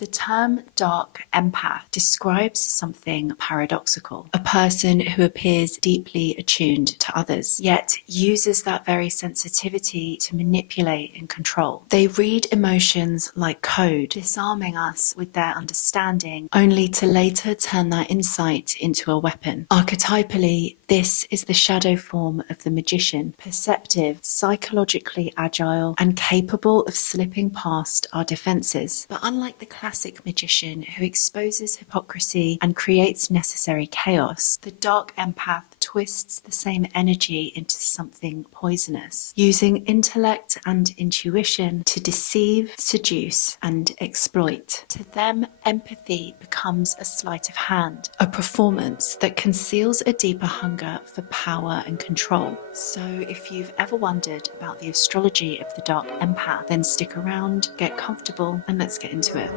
The term Dark Empath describes something paradoxical, a person who appears deeply attuned to others, yet uses that very sensitivity to manipulate and control. They read emotions like code, disarming us with their understanding, only to later turn that insight into a weapon. Archetypally, this is the shadow form of the magician, perceptive, psychologically agile, and capable of slipping past our defenses. But unlike the classic magician who exposes hypocrisy and creates necessary chaos, the dark empath twists the same energy into something poisonous, using intellect and intuition to deceive, seduce, and exploit. To them, empathy becomes a sleight of hand, a performance that conceals a deeper hunger for power and control. So if you've ever wondered about the astrology of the dark empath, then stick around, get comfortable, and let's get into it.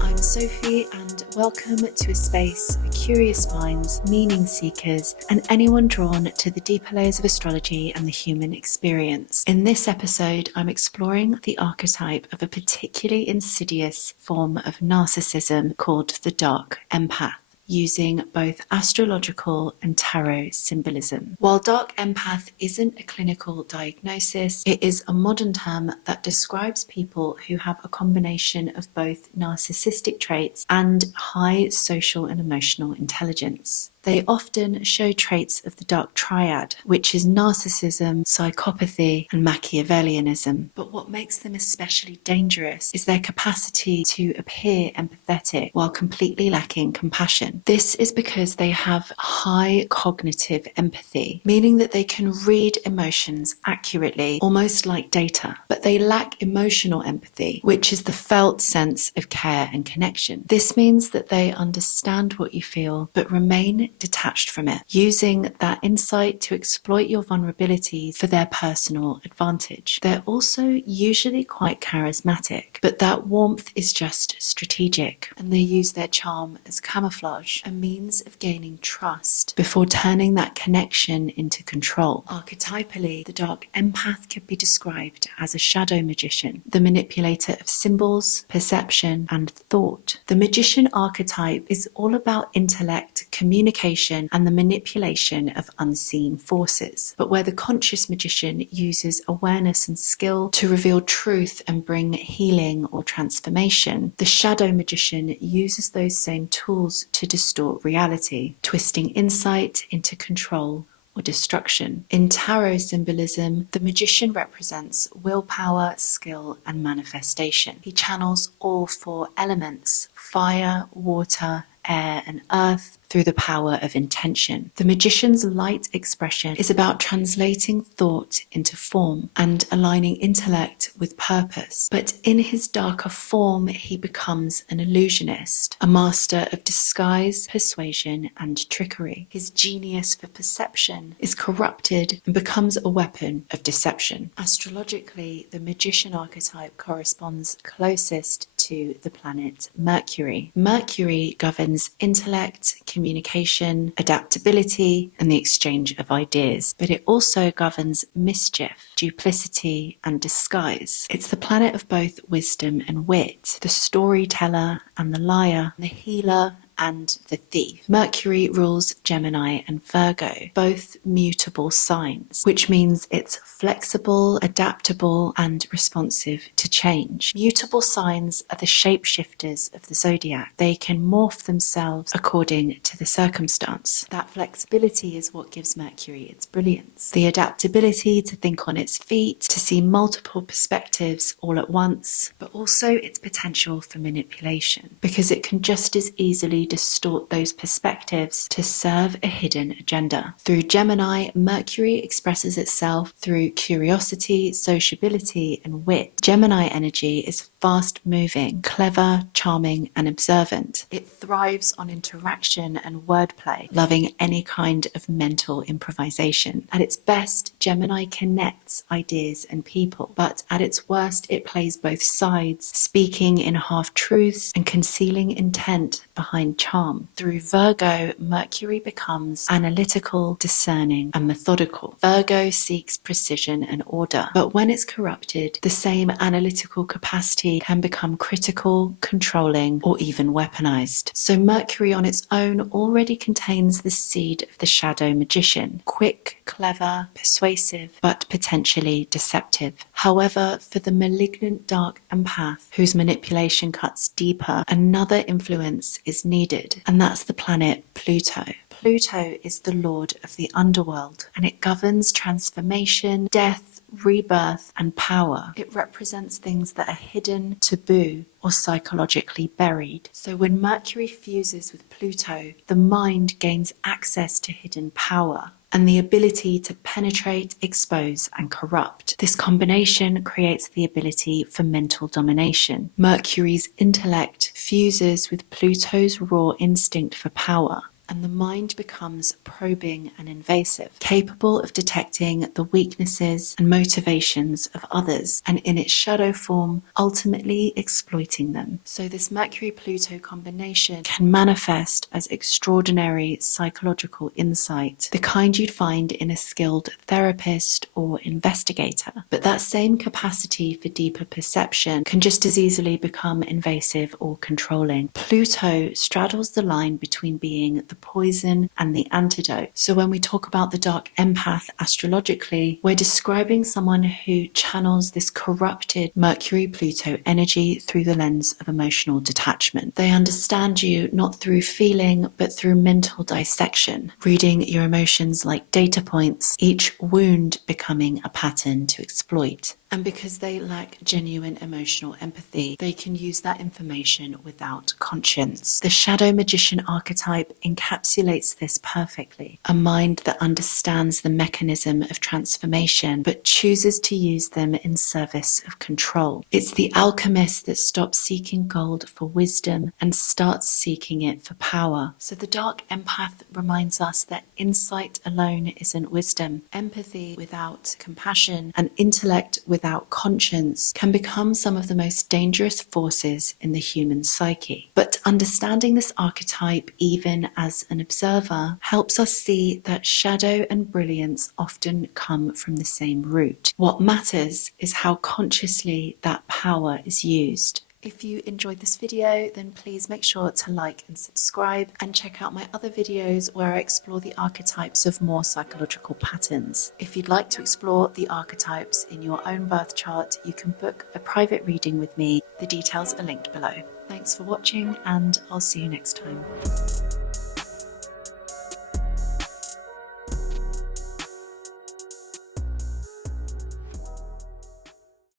I'm Sophie, and welcome to a space for curious minds, meaning seekers, and anyone drawn to the deeper layers of astrology and the human experience. In this episode, I'm exploring the archetype of a particularly insidious form of narcissism called the Dark Empath, using both astrological and tarot symbolism. While dark empath isn't a clinical diagnosis, it is a modern term that describes people who have a combination of both narcissistic traits and high social and emotional intelligence. They often show traits of the dark triad, which is narcissism, psychopathy, and Machiavellianism. But what makes them especially dangerous is their capacity to appear empathetic while completely lacking compassion. This is because they have high cognitive empathy, meaning that they can read emotions accurately, almost like data. But they lack emotional empathy, which is the felt sense of care and connection. This means that they understand what you feel, but remain detached from it, using that insight to exploit your vulnerabilities for their personal advantage. They're also usually quite charismatic, but that warmth is just strategic, and they use their charm as camouflage, a means of gaining trust before turning that connection into control. Archetypally, the dark empath could be described as a shadow magician, the manipulator of symbols, perception, and thought. The magician archetype is all about intellect, communication, and the manipulation of unseen forces. But where the conscious magician uses awareness and skill to reveal truth and bring healing or transformation, the shadow magician uses those same tools to distort reality, twisting insight into control or destruction. In tarot symbolism, the magician represents willpower, skill, and manifestation. He channels all four elements: fire, water, air, and earth through the power of intention. The magician's light expression is about translating thought into form and aligning intellect with purpose. But in his darker form, he becomes an illusionist, a master of disguise, persuasion, and trickery. His genius for perception is corrupted and becomes a weapon of deception. Astrologically, the magician archetype corresponds closest to the planet Mercury. Mercury governs intellect, communication, adaptability, and the exchange of ideas. But it also governs mischief, duplicity, and disguise. It's the planet of both wisdom and wit, the storyteller and the liar, the healer and the thief. Mercury rules Gemini and Virgo, both mutable signs, which means it's flexible, adaptable, and responsive to change. Mutable signs are the shapeshifters of the zodiac. They can morph themselves according to the circumstance. That flexibility is what gives Mercury its brilliance. The adaptability to think on its feet, to see multiple perspectives all at once, but also its potential for manipulation, because it can just as easily distort those perspectives to serve a hidden agenda. Through Gemini, Mercury expresses itself through curiosity, sociability, and wit. Gemini energy is fast-moving, clever, charming, and observant. It thrives on interaction and wordplay, loving any kind of mental improvisation. At its best, Gemini connects ideas and people, but at its worst, it plays both sides, speaking in half-truths and concealing intent behind charm. Through Virgo, Mercury becomes analytical, discerning, and methodical. Virgo seeks precision and order, but when it's corrupted, the same analytical capacity can become critical, controlling, or even weaponized. So Mercury on its own already contains the seed of the shadow magician: quick, clever, persuasive, but potentially deceptive. However, for the malignant dark empath, whose manipulation cuts deeper, another influence is needed, and that's the planet Pluto. Pluto is the lord of the underworld, and it governs transformation, death, rebirth, and power. It represents things that are hidden, taboo, or psychologically buried. So when Mercury fuses with Pluto, the mind gains access to hidden power and the ability to penetrate, expose, and corrupt. This combination creates the ability for mental domination. Mercury's intellect fuses with Pluto's raw instinct for power, and the mind becomes probing and invasive, capable of detecting the weaknesses and motivations of others, and in its shadow form, ultimately exploiting them. So this Mercury-Pluto combination can manifest as extraordinary psychological insight, the kind you'd find in a skilled therapist or investigator. But that same capacity for deeper perception can just as easily become invasive or controlling. Pluto straddles the line between being the poison and the antidote. So when we talk about the dark empath astrologically, we're describing someone who channels this corrupted Mercury-Pluto energy through the lens of emotional detachment. They understand you not through feeling, but through mental dissection, reading your emotions like data points, each wound becoming a pattern to exploit. And because they lack genuine emotional empathy, they can use that information without conscience. The shadow magician archetype encapsulates this perfectly. A mind that understands the mechanism of transformation, but chooses to use them in service of control. It's the alchemist that stops seeking gold for wisdom and starts seeking it for power. So the dark empath reminds us that insight alone isn't wisdom. Empathy without compassion and intellect without conscience can become some of the most dangerous forces in the human psyche. But understanding this archetype, even as an observer, helps us see that shadow and brilliance often come from the same root. What matters is how consciously that power is used. If you enjoyed this video, then please make sure to like and subscribe, and check out my other videos where I explore the archetypes of more psychological patterns. If you'd like to explore the archetypes in your own birth chart, you can book a private reading with me. The details are linked below. Thanks for watching, and I'll see you next time.